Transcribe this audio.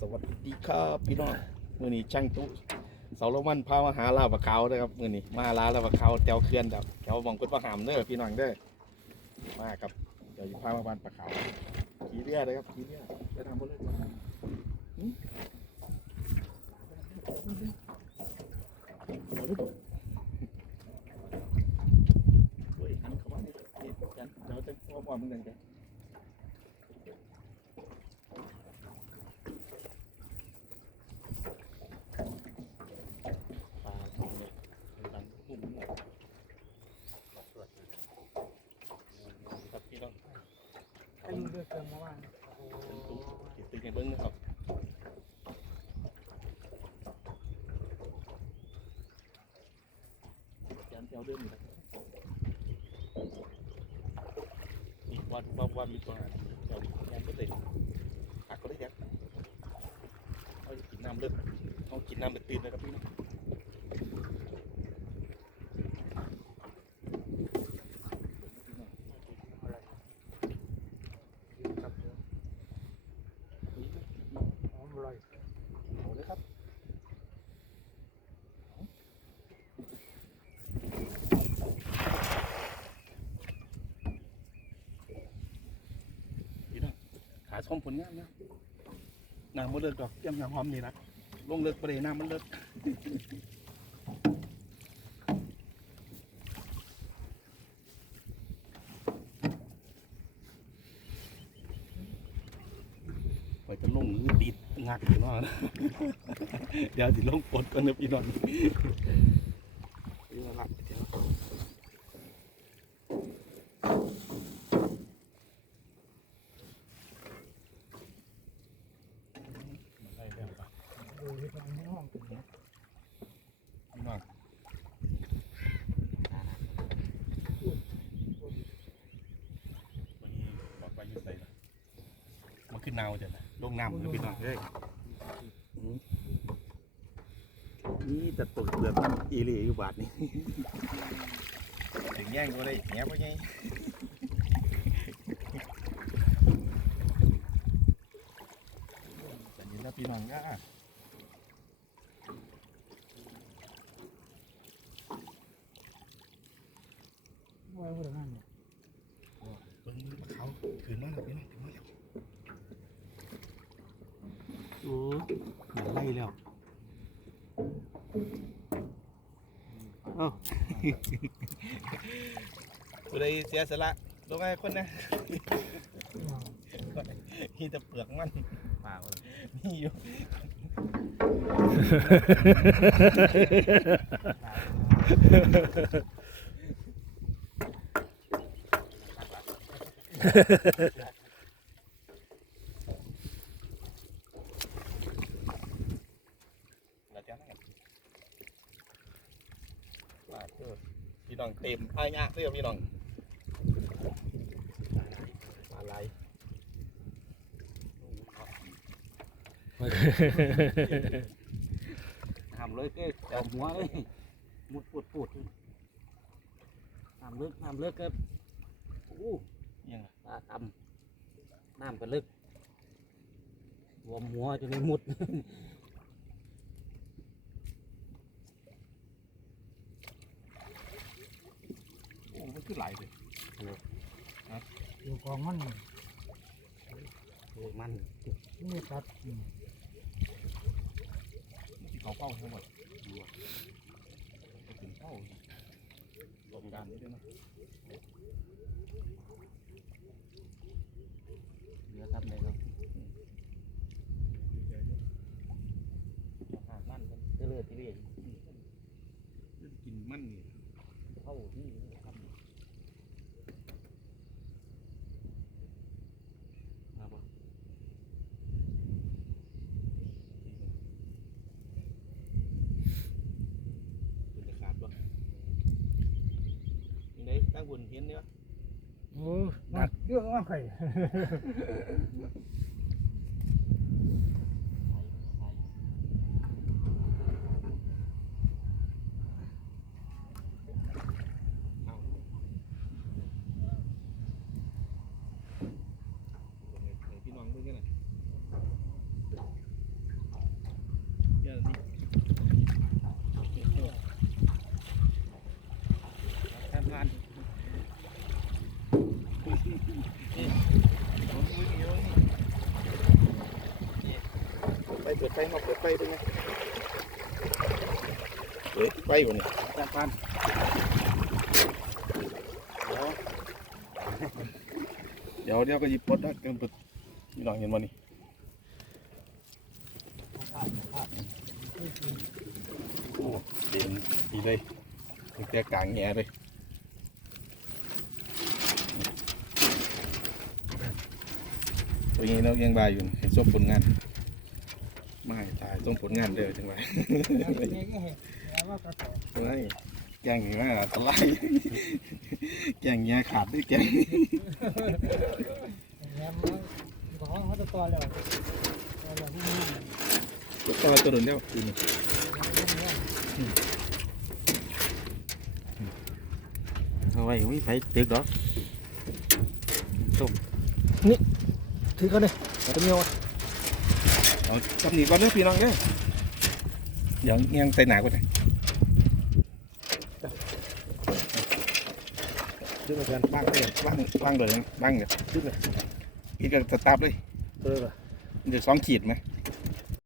สวัสดีครับพี่น้องมื่อนี้ช่างตุเสาละวันพามาหาลาบะเขานะครับมื่อนี้มาลาลาบะเขาแถวเขื่อนแบบแถวหมองกุดประหามเด้อพี่น้องเด้อมาครับเดี๋ยวจะพามาบ้านปลาเขาขี่เรือเลยครับขี่เรือไปทำบนเรือก่อนหืมเอาด้วยบ่โอ้ยหันเข้ามนี่เดี๋ยวจะพ่อพ่อมึงกันกันปลาเนี่ยดันพุ่มเนี่ยครับพี่น้อง ถ้ายุ่งเรื่องเติมมาว่าโอ้โหติดติดในเบิ้งนะครับจานเจ้าเดิมอยู่นะอีกวันวันวันมีตัวหาเจ้าแอนก็เลยหักก็ได้ยังเอากินน้ำเลือดต้องกินน้ำเลือดตื่นนะครับพี่น้อง ครับเดี๋ยวห อยเอาเลยครับพี่น้องขาชมผลงานนะน้ำมันเลิกดอกยังยังหอมนี่นะลงเลิกประเดี๋ยน้ำมันเลิกไปจะลงดีด งักอยู่เนาะเดี๋ยวสิลงปดกันนะพี่น้องเดี๋ยวละเดี๋ยวมันได้แล้วปะดูที่ตรงนี้ห้องเป็นไงพี่น้องวันนี้บอกว่าอยุ่ใส่ละมันขึ้นนาวเดี๋ยวนะ งน้ำเลยพี่น้องเอ้ยอืมนี่แต่ตกเปลือกมันอีหลีอยู่บาทนี่ถึงแย่งก็ได้แง่ปะไงแต่ยินแล้วพี่น้องก็ว่าพูดนั่นเนี่ย เบิ้งเขาถือมาแล้วพี่น้องถือมาแล้วโอ้เหมือนไล่แล้วเอ้า ผู้ใดเสียสละลงไงคนนะมีแต่เปลือกมันป่าวมีอยู่แล้วจะนั่งป่าเออพี่ น้องเต็มอายะเสื้อพี่น้องอะไรทำเลยเก้เอาหัวเลยมุดปวดปวดทำลึกทำลึกก็อู้ยังไงตาต่ำน้ำก็ลึกหัวมหัวจนไม่มุด โอ้มันคือไหลเลยอยู่กองมันโอ้มันนี่ตัดอืมที่เขาเป้าทั้งหมดดูอะไปถึงเป้าลงการนี้ด้วยนะเหลือครับเลยครับดีใจด้วยหามันกันเลือดที่เรียกกินมันนี่เข้าที่ครับครับผม เป็นจะขาดบ่ยังไงตั้ง บุญเห็นเนี่ยโอ้นักเรื่องว่าใครพี่น้องเพื่อนกันนะ เปิดไฟมาเปิดไฟเป็นไงเปิดไฟก่อนนี่จัดการเดี๋ยวเดี๋ยวก็หยิบปลดนะเกินเปิดพี่น้องเห็นบ่นี่โอ้เด่นดีเลยตั้งแต่กลางแง่เลยตัวนี้เรายังบายอยู่เห็นส้มผลงาน ไม่ตายส้มผลงานเด้อจังไรแล้วนี่ก็เห็นแล้วว่าตัดต่อไม่แกงอย่างนั้อันตรายแกงเงี้ยขาดด้วยแกงแล้วมันของเขาตัดต่อแล้วต่อแล้วนี่ตัวตัวเดินเร็วดูนี่เอาไว้ไม่ใส่ตึกหรอกถือกันเลยตัวเมียว เอาจำหนีก่อนเด้อพี่น้องเด้อเดี๋ยวเงี้ยงใส่หนาก่อนเลยดึงมาเพื่อนบ้างเลยบ้างบ้างเลยนะบ้างเลยดึงเลยอีกก็สตาร์ทเลยเออเดี๋ยวสองขีดไหม